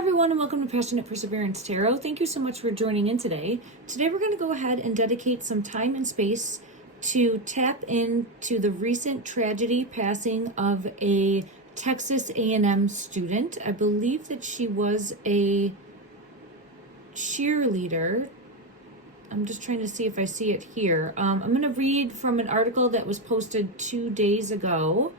everyone, and welcome to Passionate Perseverance Tarot. Thank you so much for joining in today. Today we're going to go ahead and dedicate some time and space to tap into the recent tragedy passing of a Texas A&M student. I believe that she was a cheerleader. I'm just trying to see if I see it here. I'm going to read from an article that was posted 2 days ago.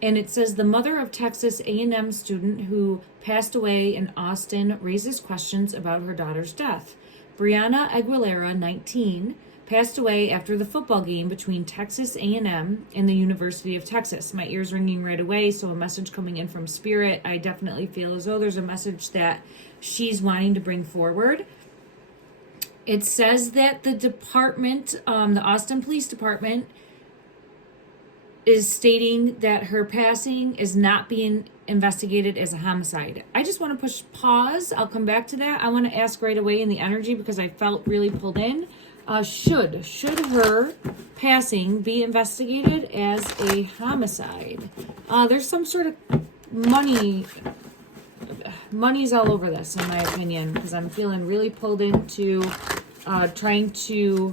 And it says, the mother of Texas A&M student who passed away in Austin raises questions about her daughter's death. Brianna Aguilera, 19, passed away after the football game between Texas A&M and the University of Texas. My ears ringing right away, so a message coming in from Spirit. I definitely feel as though there's a message that she's wanting to bring forward. It says that the department, the Austin Police Department, is stating that her passing is not being investigated as a homicide. I just want to push pause. I'll come back to that. I want to ask right away in the energy because I felt really pulled in. Should her passing be investigated as a homicide? There's some sort of money's all over this, in my opinion, because I'm feeling really pulled into trying to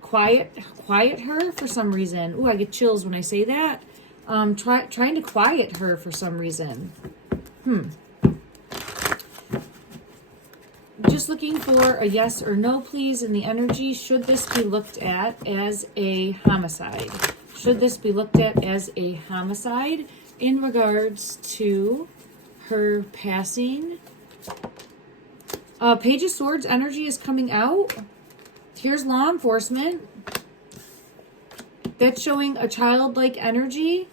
quiet her for some reason. Ooh, I get chills when I say that. Trying to quiet her for some reason. Just looking for a yes or no, please, in the energy. Should this be looked at as a homicide? Should this be looked at as a homicide in regards to her passing? Page of Swords energy is coming out. Here's law enforcement. That's showing a childlike energy.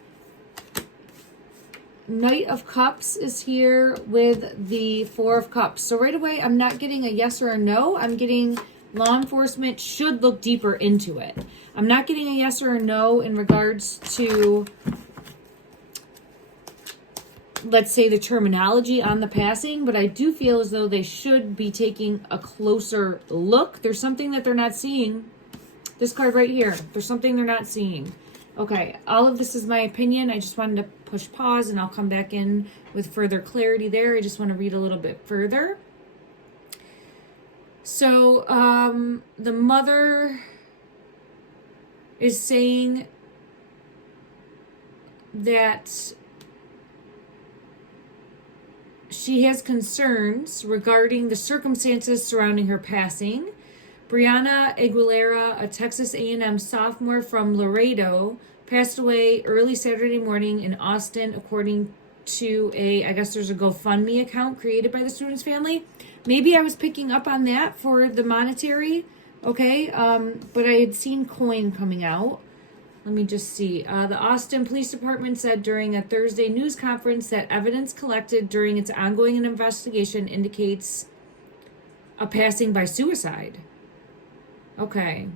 Knight of Cups is here with the Four of Cups. So right away, I'm not getting a yes or a no. I'm getting law enforcement should look deeper into it. I'm not getting a yes or a no in regards to, let's say, the terminology on the passing, but I do feel as though they should be taking a closer look. There's something that they're not seeing. This card right here, there's something they're not seeing. Okay, all of this is my opinion. I just wanted to push pause and I'll come back in with further clarity there. I just want to read a little bit further. So the mother is saying that she has concerns regarding the circumstances surrounding her passing. Brianna Aguilera, a Texas A&M sophomore from Laredo, passed away early Saturday morning in Austin, according to I guess there's a GoFundMe account created by the student's family. Maybe I was picking up on that for the monetary, okay? But I had seen coin coming out. Let me just see. The Austin Police Department said during a Thursday news conference that evidence collected during its ongoing investigation indicates a passing by suicide. Okay.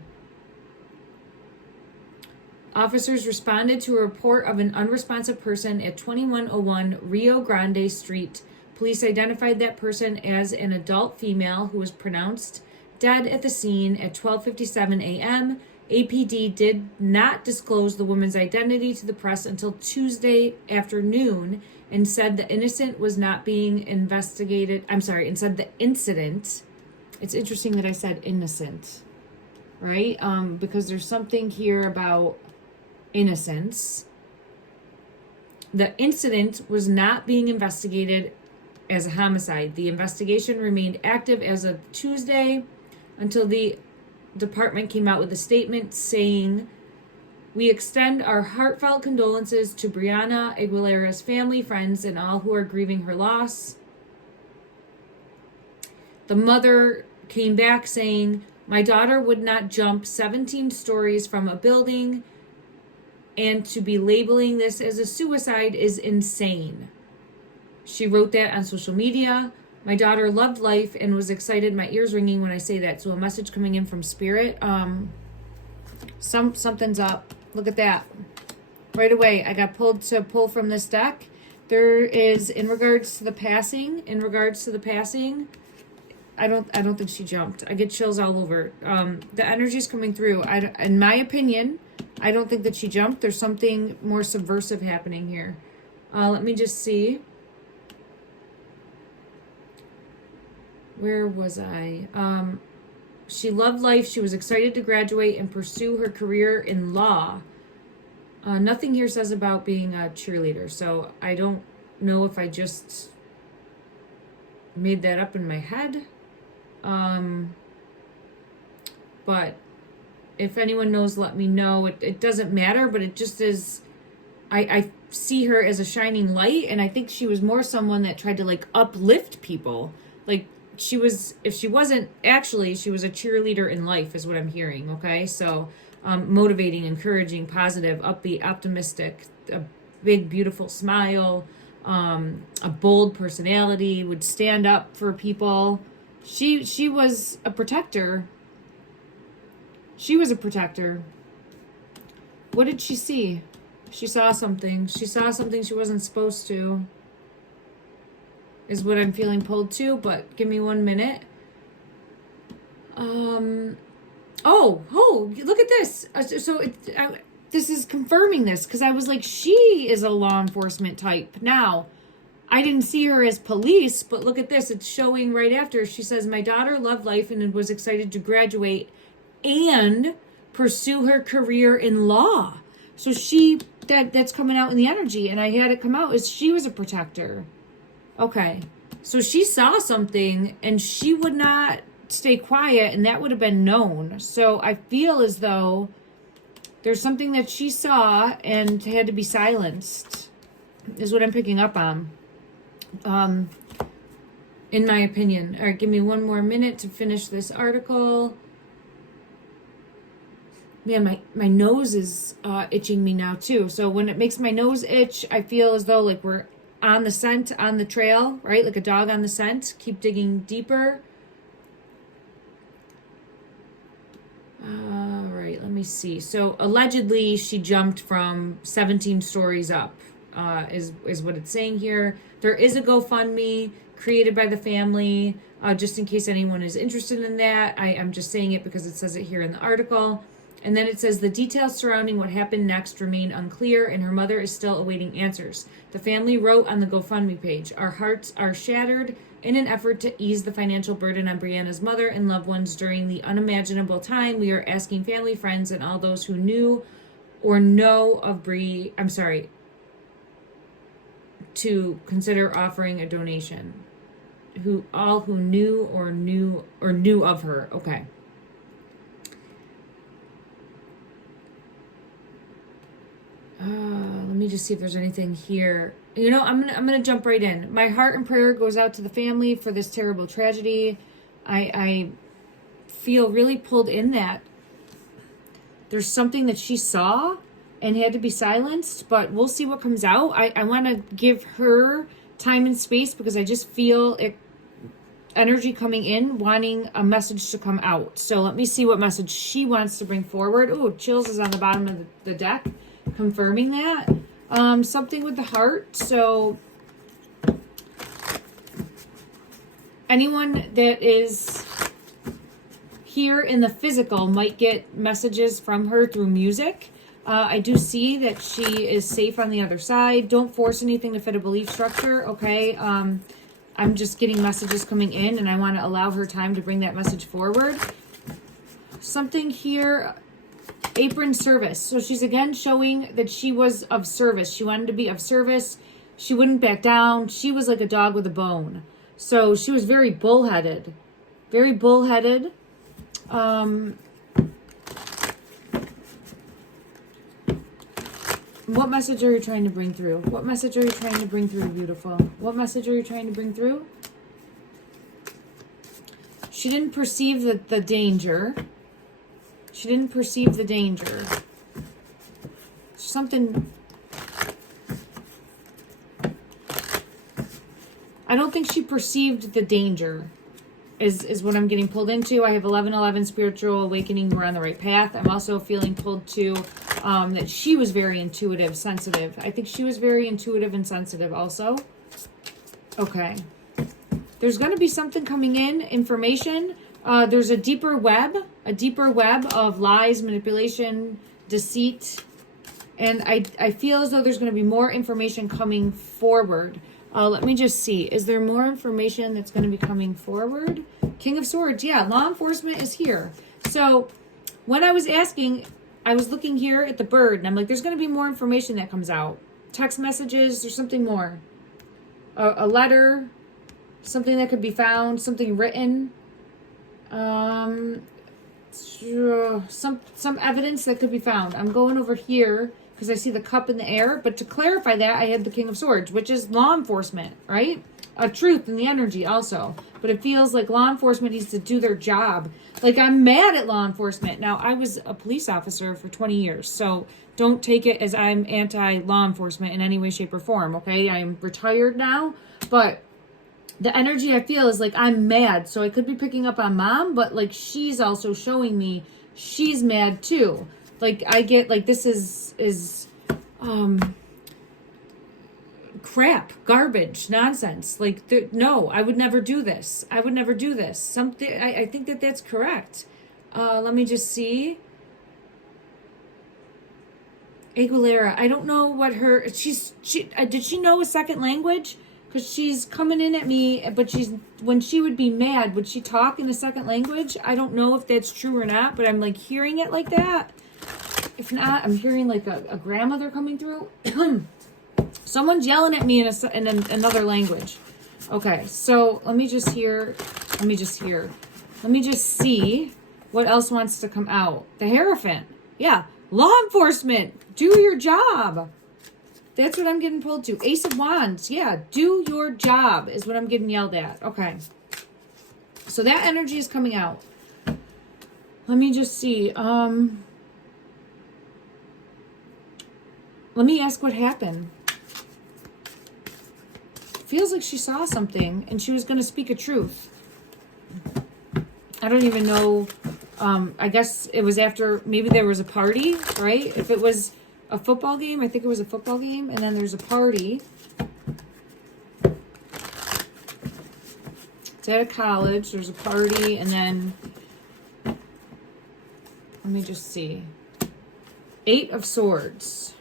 Officers responded to a report of an unresponsive person at 2101 Rio Grande Street. Police identified that person as an adult female who was pronounced dead at the scene at 12:57 a.m. APD did not disclose the woman's identity to the press until Tuesday afternoon and said the innocent was not being investigated. And said the incident. It's interesting that I said innocent, right? Because there's something here about innocence. The incident was not being investigated as a homicide. The investigation remained active as of Tuesday until the department came out with a statement saying, "We extend our heartfelt condolences to Brianna Aguilera's family, friends, and all who are grieving her loss." The mother came back saying, "My daughter would not jump 17 stories from a building, and to be labeling this as a suicide is insane." She wrote that on social media. "My daughter loved life and was excited." My ears ringing when I say that. So a message coming in from Spirit. Something's up. Look at that. Right away, I got pulled to pull from this deck. There is, in regards to the passing, I don't think she jumped. I get chills all over. The energy's coming through. In my opinion, I don't think that she jumped. There's something more subversive happening here. Let me just see. Where was I? She loved life. She was excited to graduate and pursue her career in law. Nothing here says about being a cheerleader, so I don't know if I just made that up in my head. But if anyone knows, let me know. It doesn't matter, but it just is. I see her as a shining light, and I think she was more someone that tried to like uplift people. Like she was, if she wasn't actually, she was a cheerleader in life, is what I'm hearing. Okay, so motivating, encouraging, positive, upbeat, optimistic, a big, beautiful smile, a bold personality, would stand up for people. She was a protector. She was a protector. What did she see? She saw something. She saw something she wasn't supposed to, is what I'm feeling pulled to, but give me 1 minute. Oh, look at this. This is confirming this, because I was like, she is a law enforcement type. Now, I didn't see her as police, but look at this. It's showing right after. She says, my daughter loved life and was excited to graduate and pursue her career in law. So that's coming out in the energy, and I had it come out as she was a protector. Okay. So she saw something, and she would not stay quiet, and that would have been known. So I feel as though there's something that she saw and had to be silenced, is what I'm picking up on. In my opinion. All right, give me 1 more minute to finish this article. Man, my nose is itching me now too. So when it makes my nose itch, I feel as though like we're on the scent, on the trail, right? Like a dog on the scent. Keep digging deeper. All right, let me see. So allegedly she jumped from 17 stories up, is what it's saying here. There is a GoFundMe created by the family, just in case anyone is interested in that. I'm just saying it because it says it here in the article. And then it says the details surrounding what happened next remain unclear, and her mother is still awaiting answers. The family wrote on the GoFundMe page, our hearts are shattered in an effort to ease the financial burden on Brianna's mother and loved ones during the unimaginable time. We are asking family, friends, and all those who knew or know of to consider offering a donation. Who knew or knew of her. Okay. Let me just see if there's anything here. You know, I'm gonna jump right in. My heart and prayer goes out to the family for this terrible tragedy. I feel really pulled in that there's something that she saw and had to be silenced, but we'll see what comes out. I want to give her time and space because I just feel it, energy coming in, wanting a message to come out. So let me see what message she wants to bring forward. Oh, chills is on the bottom of the deck, confirming that. Something with the heart. So anyone that is here in the physical might get messages from her through music. I do see that she is safe on the other side. Don't force anything to fit a belief structure, okay? I'm just getting messages coming in, and I want to allow her time to bring that message forward. Something here, apron service. So she's again showing that she was of service. She wanted to be of service. She wouldn't back down. She was like a dog with a bone. So she was very bullheaded. Very bullheaded. What message are you trying to bring through? What message are you trying to bring through, beautiful? What message are you trying to bring through? She didn't perceive the danger. She didn't perceive the danger. Something... I don't think she perceived the danger, is what I'm getting pulled into. I have 1111 spiritual awakening. We're on the right path. I'm also feeling pulled to that she was very intuitive, sensitive. I think she was very intuitive and sensitive also. Okay. There's going to be something coming in, information. There's a deeper web of lies, manipulation, deceit. And I feel as though there's going to be more information coming forward. Let me just see. Is there more information that's going to be coming forward? King of Swords. Yeah, law enforcement is here. So when I was asking, I was looking here at the bird, and I'm like, there's going to be more information that comes out. Text messages, there's something more. A letter, something that could be found, something written. Some evidence that could be found. I'm going over here because I see the cup in the air. But to clarify that, I have the King of Swords, which is law enforcement, right? A truth in the energy also. But it feels like law enforcement needs to do their job. Like, I'm mad at law enforcement. Now, I was a police officer for 20 years, so don't take it as I'm anti-law enforcement in any way, shape, or form, okay? I'm retired now, but the energy I feel is like I'm mad. So I could be picking up on Mom, but like she's also showing me she's mad too. Like I get like this is crap, garbage, nonsense. Like no, I would never do this. I would never do this. Something I think that that's correct. Let me just see. Aguilera, I don't know what her did she know a second language? Because she's coming in at me, but when she would be mad, would she talk in a second language? I don't know if that's true or not, but I'm like hearing it like that. If not, I'm hearing like a grandmother coming through. Someone's yelling at me in another language. Okay, so let me just see what else wants to come out. The Hierophant. Yeah, law enforcement, do your job. That's what I'm getting pulled to. Ace of Wands. Yeah, do your job is what I'm getting yelled at. Okay. So that energy is coming out. Let me just see. Let me ask what happened. Feels like she saw something and she was going to speak a truth. I don't even know. I guess it was after, maybe there was a party, right? If it was a football game, I think it was a football game, and then there's a party. It's at a college, there's a party, and then, let me just see. 8 of Swords.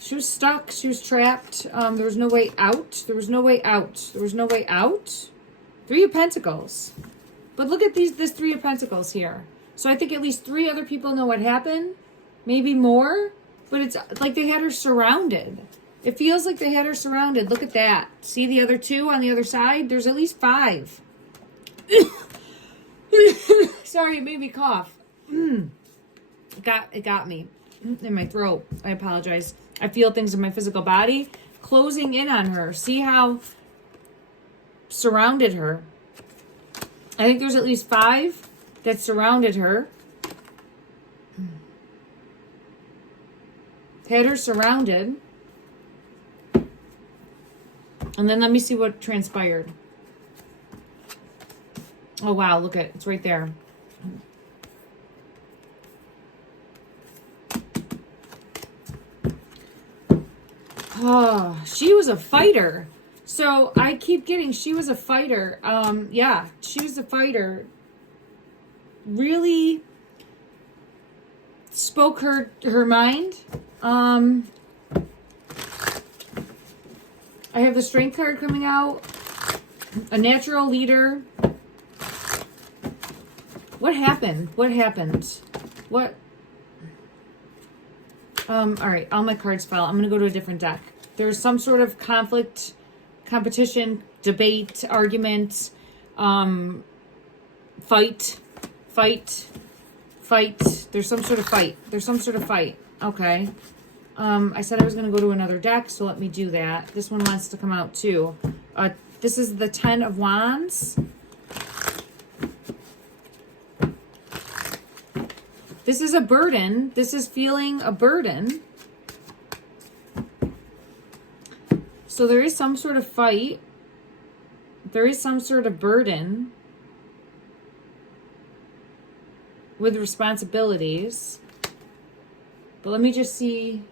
She was stuck, she was trapped, there was no way out, there was no way out, there was no way out. 3 of Pentacles. But look at this 3 of Pentacles here. So I think at least 3 other people know what happened. Maybe more. But it's like they had her surrounded. It feels like they had her surrounded. Look at that. See the other 2 on the other side? There's at least 5. Sorry, it made me cough. It got me in my throat. I apologize. I feel things in my physical body closing in on her. See how surrounded her. I think there's at least 5 that surrounded her. Had her surrounded. And then let me see what transpired. Oh wow, look at it. It's right there. Oh, she was a fighter. So I keep getting she was a fighter. Yeah, she was a fighter. Really spoke her mind. I have the Strength card coming out. A natural leader. What happened? What happened? What? All right, all my cards fell. I'm going to go to a different deck. There's some sort of conflict, competition, debate, argument, fight. There's some sort of fight. Okay. I said I was going to go to another deck, so let me do that. This one wants to come out too. This is the 10 of Wands. This is a burden. This is feeling a burden. So there is some sort of fight. There is some sort of burden with responsibilities. But let me just see.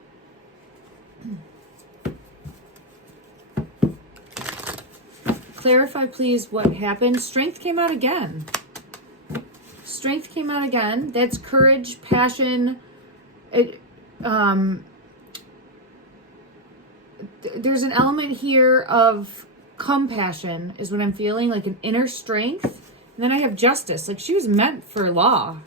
Clarify, please, what happened. Strength came out again. Strength came out again. That's courage, passion. There's an element here of compassion is what I'm feeling, like an inner strength. And then I have justice. Like she was meant for law.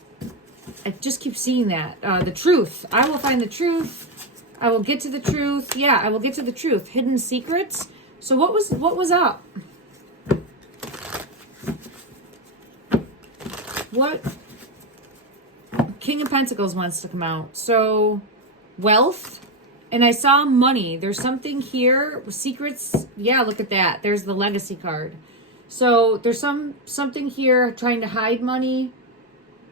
I just keep seeing that. The truth. I will find the truth. I will get to the truth. Yeah, I will get to the truth. Hidden secrets. So what was up? What? King of Pentacles wants to come out. So wealth. And I saw money. There's something here. Secrets. Yeah, look at that. There's the legacy card. So there's something here trying to hide money.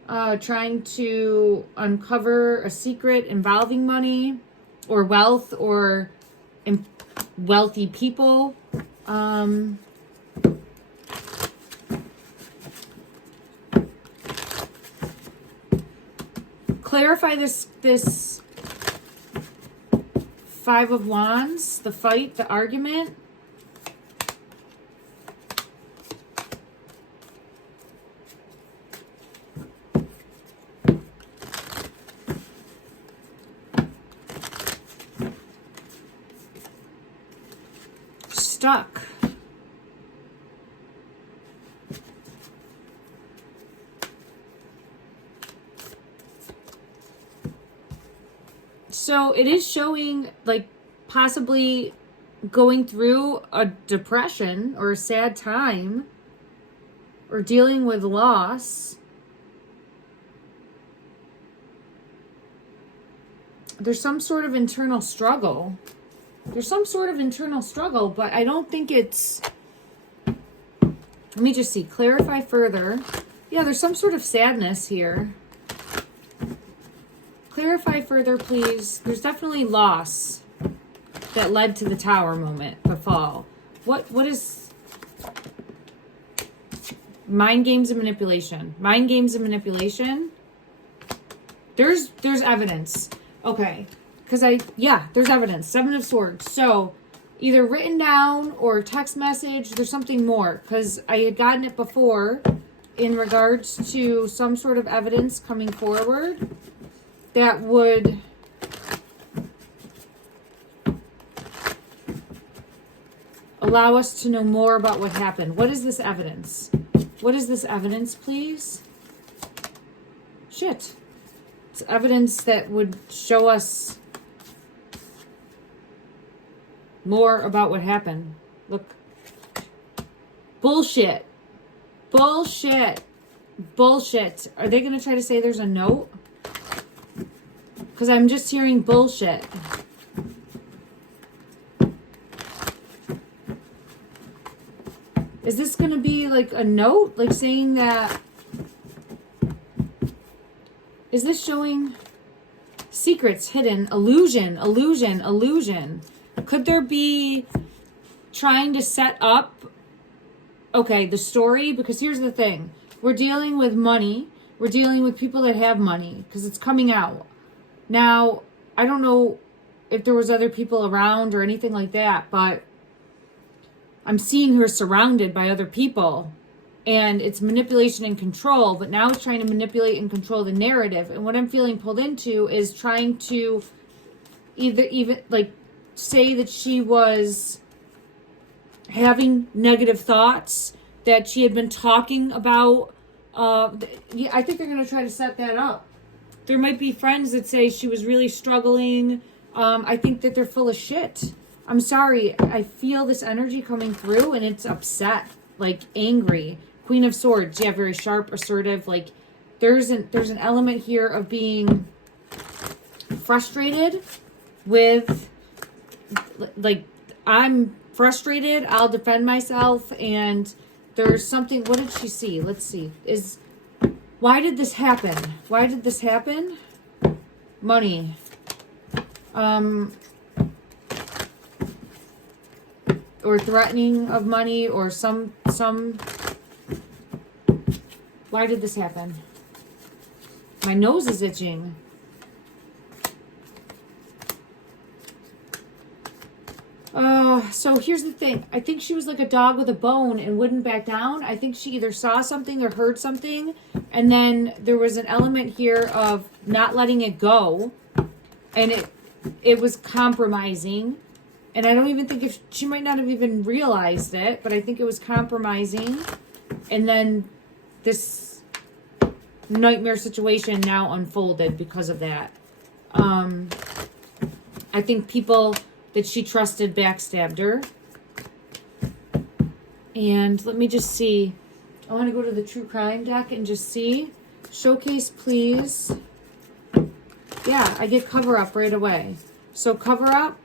Trying to uncover a secret involving money. Or wealth. Or wealthy people. Clarify this Five of Wands, the fight, the argument. Stuck. So it is showing like possibly going through a depression or a sad time or dealing with loss. There's some sort of internal struggle. There's some sort of internal struggle, but I don't think it's... Let me just see. Clarify further. Yeah, there's some sort of sadness here. Clarify further, please. There's definitely loss that led to the tower moment, the fall. What is... Mind games and manipulation. Mind games and manipulation. There's evidence. Okay. Because there's evidence. Seven of Swords. So, either written down or text message. There's something more. Because I had gotten it before in regards to some sort of evidence coming forward that would allow us to know more about what happened. What is this evidence? What is this evidence, please? Shit. It's evidence that would show us more about what happened. Look. Bullshit. Bullshit. Bullshit. Are they going to try to say there's a note? Because I'm just hearing bullshit. Is this going to be like a note? Like saying that... Is this showing secrets hidden? Illusion, illusion, illusion. Could there be trying to set up... Okay, the story? Because here's the thing. We're dealing with money. We're dealing with people that have money. Because it's coming out. Now, I don't know if there was other people around or anything like that, but I'm seeing her surrounded by other people, and it's manipulation and control, but now it's trying to manipulate and control the narrative. And what I'm feeling pulled into is trying to even like say that she was having negative thoughts, that she had been talking about. I think they're going to try to set that up. There might be friends that say she was really struggling. I think that they're full of shit. I'm sorry. I feel this energy coming through and it's upset, like angry. Queen of Swords. Yeah, very sharp, assertive. Like there's an element here of being frustrated with, like, I'm frustrated. I'll defend myself. And there's something. What did she see? Let's see. Why did this happen? Why did this happen? Money. Or threatening of money or some. Why did this happen? My nose is itching. So here's the thing. I think she was like a dog with a bone and wouldn't back down. I think she either saw something or heard something. And then there was an element here of not letting it go. And it was compromising. And I don't even think if she might not have even realized it, but I think it was compromising. And then this nightmare situation now unfolded because of that. I think people that she trusted backstabbed her. And let me just see. I want to go to the true crime deck and just see. Showcase, please. Yeah, I get cover up right away. So cover up,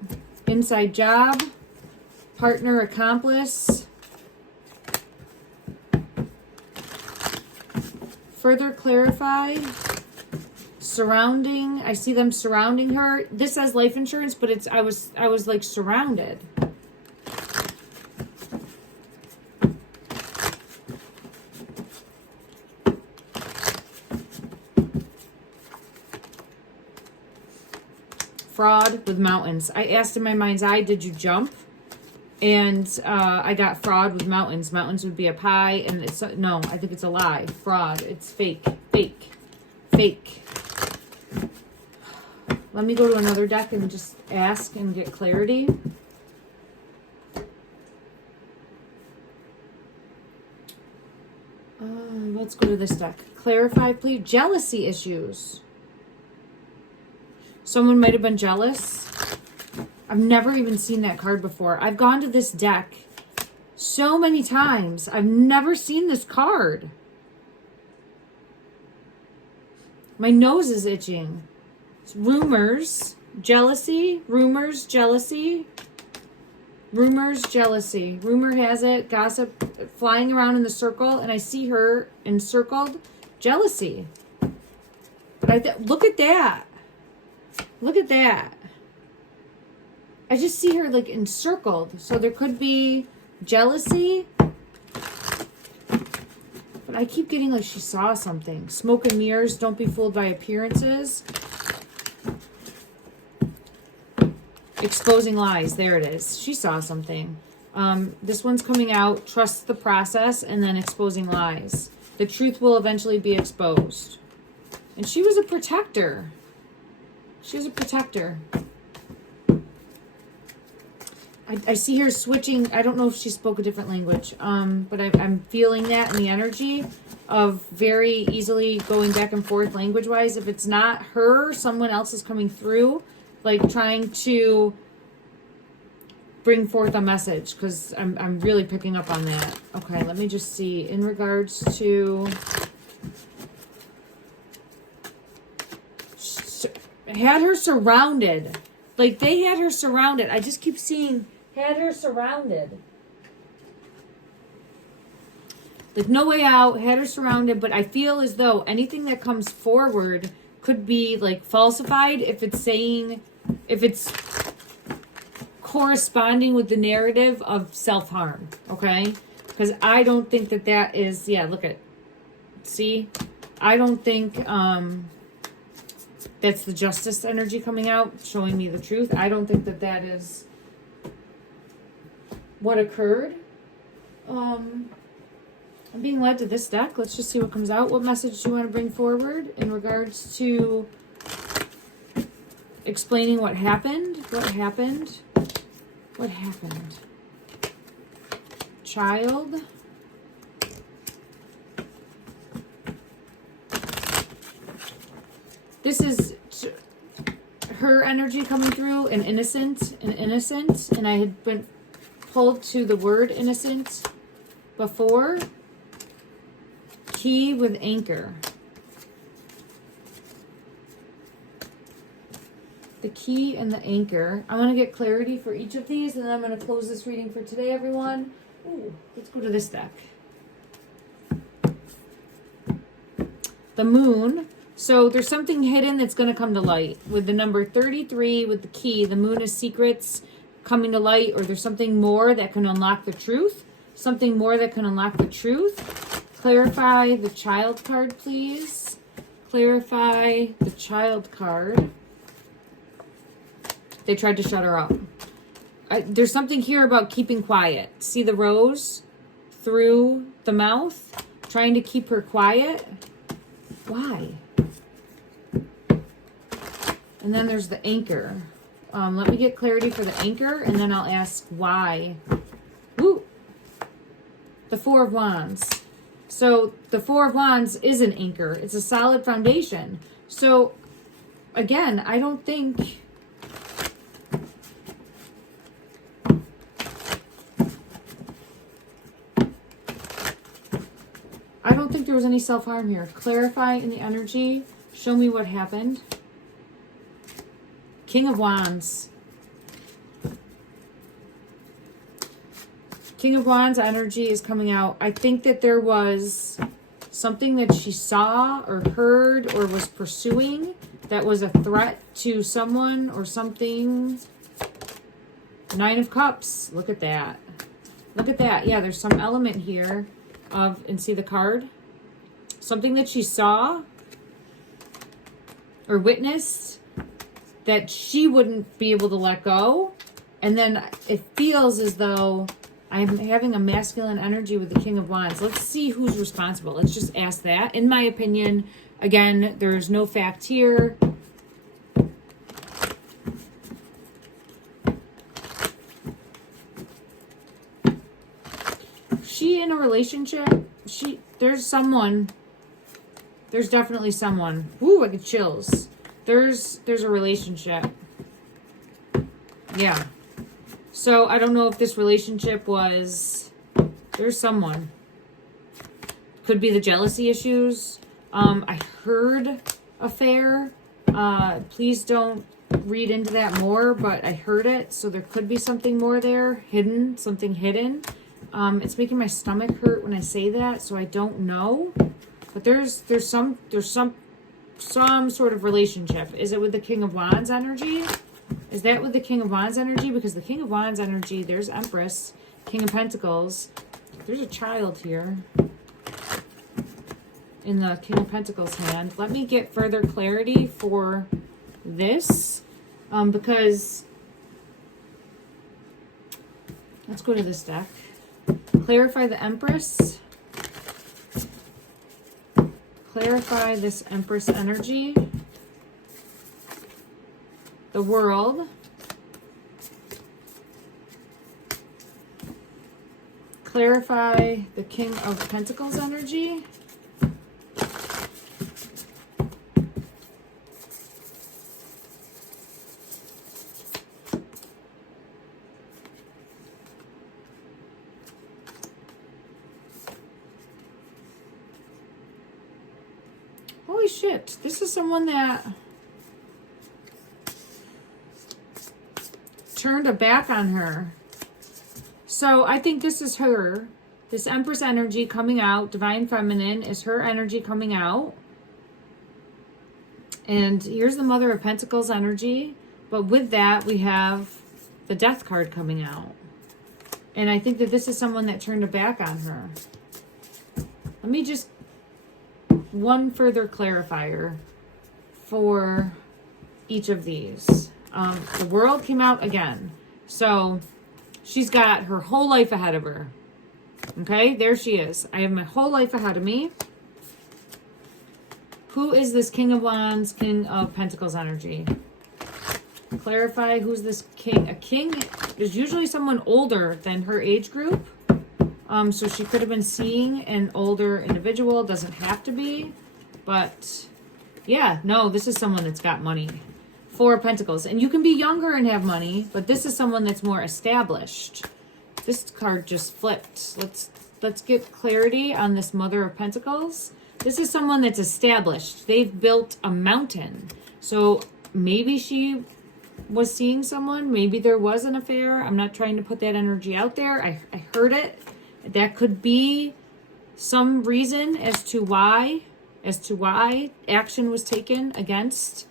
inside job, partner, accomplice. Further clarify. Surrounding. I see them surrounding her. This says life insurance, but it's I was like surrounded. Fraud with mountains. I asked in my mind's eye, did you jump? And I got fraud with mountains. Mountains would be up high, and it's no, I think it's a lie. Fraud. It's fake. Fake. Fake. Let me go to another deck and just ask and get clarity. Let's go to this deck. Clarify, please. Jealousy issues. Someone might have been jealous. I've never even seen that card before. I've gone to this deck so many times. I've never seen this card. My nose is itching. Rumors, jealousy, rumors, jealousy, rumors, jealousy. Rumor has it, gossip flying around in the circle, and I see her encircled. Jealousy. But look at that. Look at that. I just see her like encircled. So there could be jealousy. But I keep getting like she saw something. Smoke and mirrors. Don't be fooled by appearances. Exposing lies. There it is. She saw something. This one's coming out. Trust the process, and then exposing lies. The truth will eventually be exposed. And she was a protector. She was a protector. I see her switching. I don't know if she spoke a different language, but I'm feeling that in the energy of very easily going back and forth language-wise. If it's not her, someone else is coming through, like trying to bring forth a message, because I'm really picking up on that. Okay, let me just see. In regards to... had her surrounded. Like, they had her surrounded. I just keep seeing... had her surrounded. Like, no way out. Had her surrounded. But I feel as though anything that comes forward could be, like, falsified if it's saying... if it's corresponding with the narrative of self-harm. Okay? Because I don't think that that is... yeah, look at... see? I don't think... that's the justice energy coming out, showing me the truth. I don't think that that is what occurred. I'm being led to this deck. Let's just see what comes out. What message do you want to bring forward in regards to explaining what happened? What happened? What happened? Child. This is her energy coming through, an innocent, and I had been pulled to the word innocent before. Key with anchor. The key and the anchor. I want to get clarity for each of these, and then I'm going to close this reading for today, everyone. Ooh, let's go to this deck. The moon. So there's something hidden that's going to come to light. With the number 33, with the key, the moon is secrets coming to light, or there's something more that can unlock the truth. Something more that can unlock the truth. Clarify the child card, please. Clarify the child card. They tried to shut her up. There's something here about keeping quiet. See the rose through the mouth? Trying to keep her quiet. Why? And then there's the anchor. Let me get clarity for the anchor, and then I'll ask why. Ooh. The Four of Wands. So the Four of Wands is an anchor. It's a solid foundation. So again, I don't think... there was any self-harm here. Clarify in the energy. Show me what happened. King of Wands. King of Wands energy is coming out. I think that there was something that she saw or heard or was pursuing that was a threat to someone or something. Nine of Cups. Look at that. Look at that. Yeah, there's some element here of, and see the card? Something that she saw or witnessed that she wouldn't be able to let go. And then it feels as though I'm having a masculine energy with the King of Wands. Let's see who's responsible. Let's just ask that. In my opinion, again, there's no fact here. She in a relationship? There's someone. There's definitely someone. Ooh, I get chills. There's a relationship. Yeah. So I don't know if this relationship was... There's someone. Could be the jealousy issues. I heard affair. Please don't read into that more, but I heard it. So there could be something more there. Hidden. Something hidden. It's making my stomach hurt when I say that, so I don't know. But there's some sort of relationship. Is it with the King of Wands energy? Is that with the King of Wands energy? Because the King of Wands energy, there's Empress, King of Pentacles. There's a child here in the King of Pentacles hand. Let me get further clarity for this, because let's go to this deck. Clarify the Empress. Clarify this Empress energy. The World. Clarify the King of Pentacles energy. Holy shit, this is someone that turned a back on her. So I think this is her. This Empress energy coming out, Divine Feminine, is her energy coming out. And here's the Mother of Pentacles energy. But with that, we have the Death card coming out. And I think that this is someone that turned a back on her. Let me just... one further clarifier for each of these. The World came out again. So she's got her whole life ahead of her. Okay, there she is. I have my whole life ahead of me. Who is this King of Wands, King of Pentacles energy? Clarify who's this king. A king is usually someone older than her age group. So she could have been seeing an older individual. Doesn't have to be. But yeah, no, this is someone that's got money. Four of Pentacles. And you can be younger and have money, but this is someone that's more established. This card just flipped. Let's get clarity on this Mother of Pentacles. This is someone that's established. They've built a mountain. So maybe she was seeing someone. Maybe there was an affair. I'm not trying to put that energy out there. I heard it. That could be some reason as to why action was taken against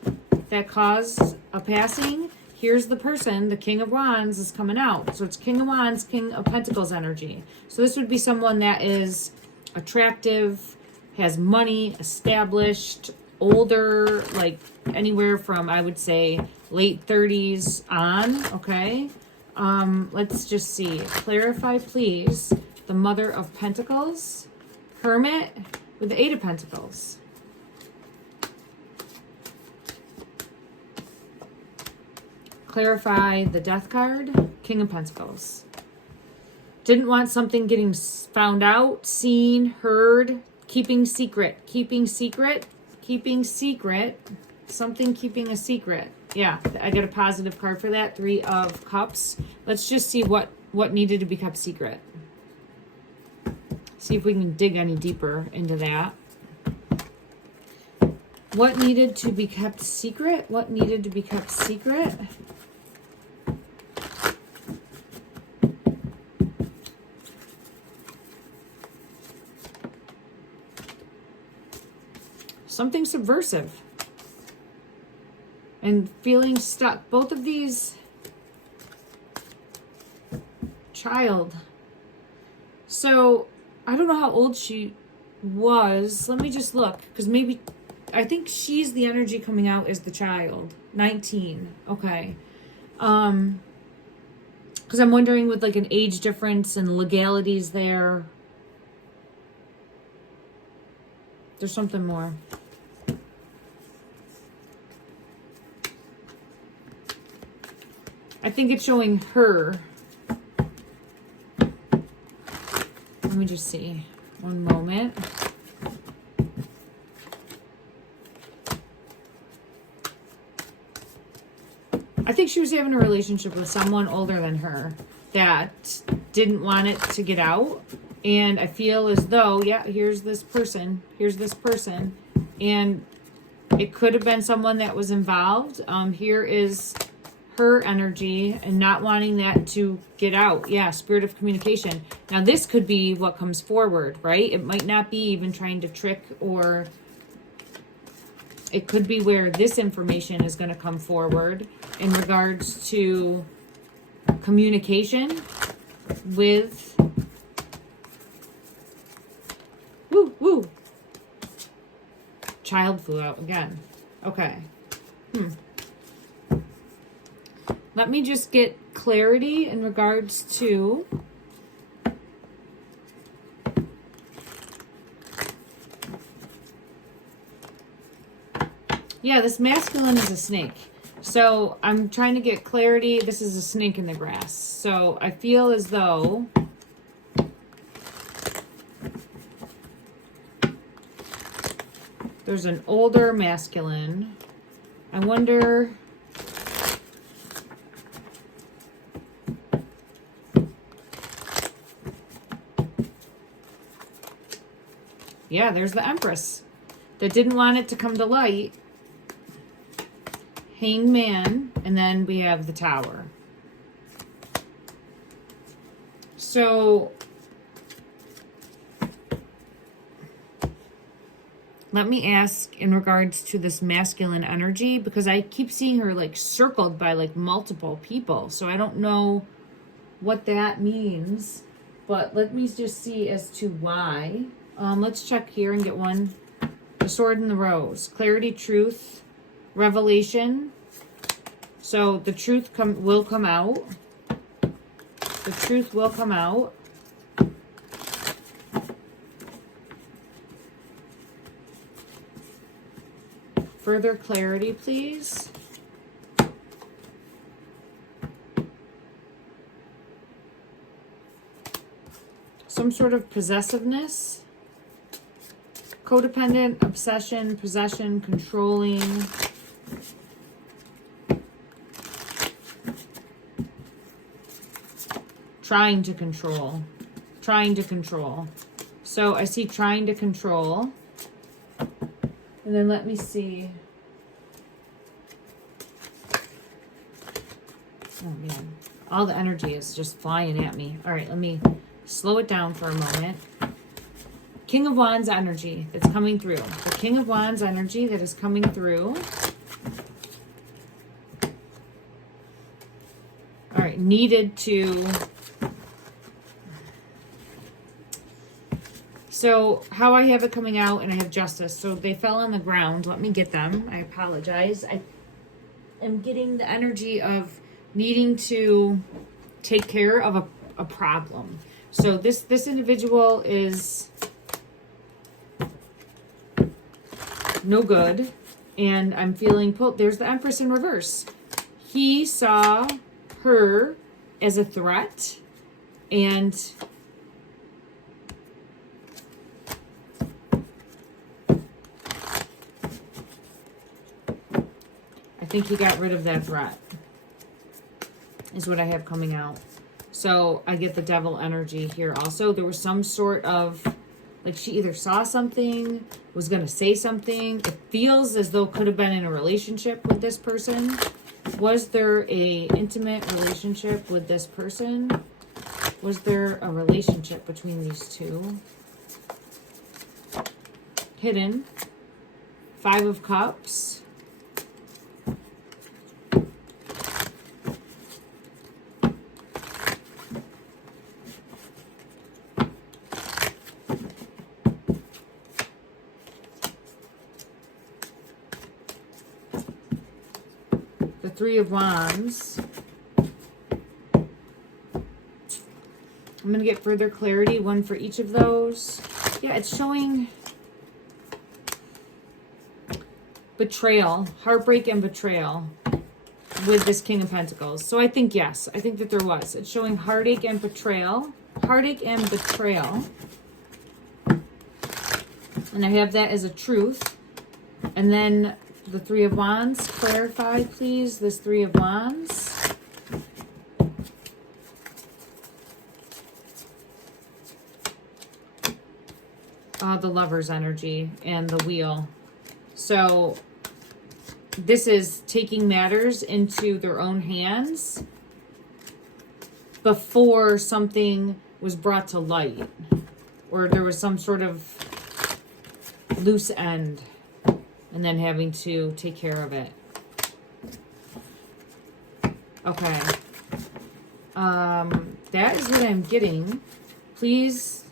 that caused a passing. Here's the person, the King of Wands is coming out. So it's King of Wands, King of Pentacles energy. So this would be someone that is attractive, has money, established, older, like anywhere from, I would say, late 30s on, okay? Let's just see. Clarify, please. The Mother of Pentacles, Hermit with the Eight of Pentacles. Clarify the Death card, King of Pentacles. Didn't want something getting found out, seen, heard, keeping secret, keeping secret, keeping secret, something keeping a secret. Yeah, I got a positive card for that, Three of Cups. Let's just see what needed to be kept secret. See if we can dig any deeper into that. What needed to be kept secret? What needed to be kept secret? Something subversive. And feeling stuck. Both of these. Child. So, I don't know how old she was. Let me just look. Because maybe, I think she's the energy coming out as the child. 19. Okay. Because I'm wondering with like an age difference and legalities there. There's something more. I think it's showing her. Let me just see. One moment. I think she was having a relationship with someone older than her that didn't want it to get out. And I feel as though, yeah, here's this person. Here's this person. And it could have been someone that was involved. Here is her energy and not wanting that to get out. Yeah, spirit of communication. Now this could be what comes forward, right? It might not be even trying to trick, or it could be where this information is going to come forward in regards to communication with woo. Child flew out again. Okay. Let me just get clarity in regards to yeah, this masculine is a snake. So I'm trying to get clarity. This is a snake in the grass. So I feel as though there's an older masculine. I wonder. Yeah, there's the Empress that didn't want it to come to light. Hangman, and then we have the Tower. So let me ask in regards to this masculine energy, because I keep seeing her like circled by like multiple people. So I don't know what that means, but let me just see as to why. Let's check here and get one. The Sword and the Rose. Clarity, truth, revelation. So the truth will come out. The truth will come out. Further clarity, please. Some sort of possessiveness. Codependent, obsession, possession, controlling. Trying to control. Trying to control. So I see trying to control. And then let me see. Oh man. All the energy is just flying at me. All right, let me slow it down for a moment. King of Wands energy that's coming through. The King of Wands energy that is coming through. All right, needed to. So how I have it coming out, and I have justice. So they fell on the ground. Let me get them. I apologize. I am getting the energy of needing to take care of a problem. So this individual is no good. And I'm feeling pulled. There's the Empress in reverse. He saw her as a threat, and I think he got rid of that threat, is what I have coming out. So I get the devil energy here also. There was some sort of, like, she either saw something, was going to say something. It feels as though could have been in a relationship with this person. Was there a intimate relationship with this person? Was there a relationship between these two? Hidden. 5 of Cups. The 3 of Wands. I'm going to get further clarity, one for each of those. Yeah, it's showing betrayal, heartbreak and betrayal with this King of Pentacles. So I think, yes, I think that there was. It's showing heartache and betrayal. Heartache and betrayal. And I have that as a truth. And then the 3 of Wands. Clarify, please, this 3 of Wands. The Lover's energy and the Wheel. So this is taking matters into their own hands before something was brought to light, or there was some sort of loose end, and then having to take care of it. Okay. That is what I'm getting. Please,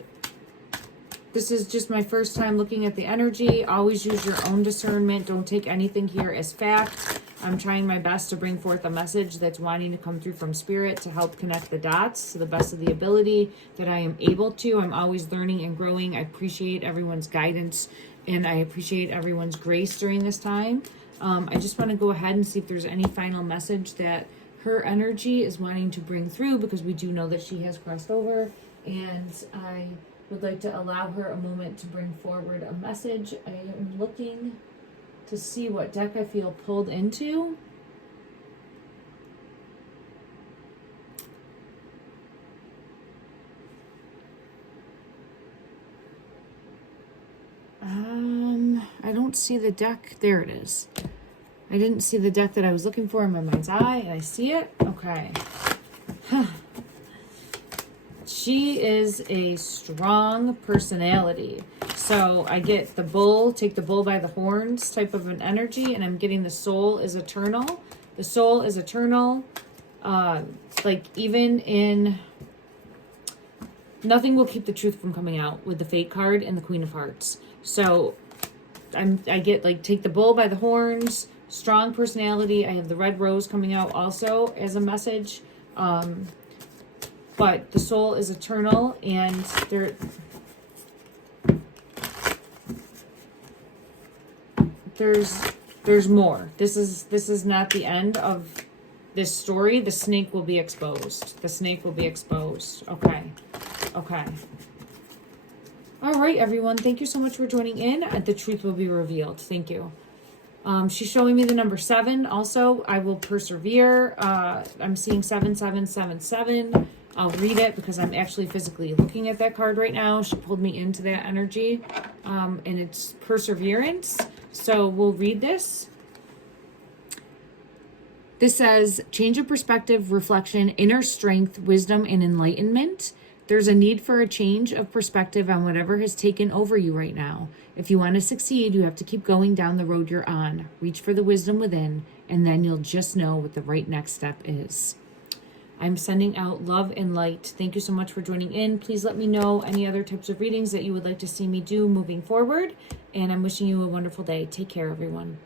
this is just my first time looking at the energy. Always use your own discernment. Don't take anything here as fact. I'm trying my best to bring forth a message that's wanting to come through from Spirit to help connect the dots to the best of the ability that I am able to. I'm always learning and growing. I appreciate everyone's guidance, and I appreciate everyone's grace during this time. I just want to go ahead and see if there's any final message that her energy is wanting to bring through, because we do know that she has crossed over, and I would like to allow her a moment to bring forward a message. I am looking to see what deck I feel pulled into. I don't see the deck. There it is. I didn't see the deck that I was looking for in my mind's eye, and I see it. Okay. She is a strong personality. So I get the bull, take the bull by the horns type of an energy, and I'm getting the soul is eternal. The soul is eternal. Like, even in, nothing will keep the truth from coming out with the Fate card and the Queen of Hearts. So I get, like, take the bull by the horns, strong personality. I have the red rose coming out also as a message. But the soul is eternal, and there's more. This is not the end of this story. The snake will be exposed. The snake will be exposed. Okay. Okay. All right, everyone. Thank you so much for joining in. The truth will be revealed. Thank you. She's showing me the number 7. Also, I will persevere. I'm seeing 7777. I'll read it because I'm actually physically looking at that card right now. She pulled me into that energy. And it's perseverance. So we'll read this. This says, change of perspective, reflection, inner strength, wisdom, and enlightenment. There's a need for a change of perspective on whatever has taken over you right now. If you want to succeed, you have to keep going down the road you're on. Reach for the wisdom within, and then you'll just know what the right next step is. I'm sending out love and light. Thank you so much for joining in. Please let me know any other types of readings that you would like to see me do moving forward. And I'm wishing you a wonderful day. Take care, everyone.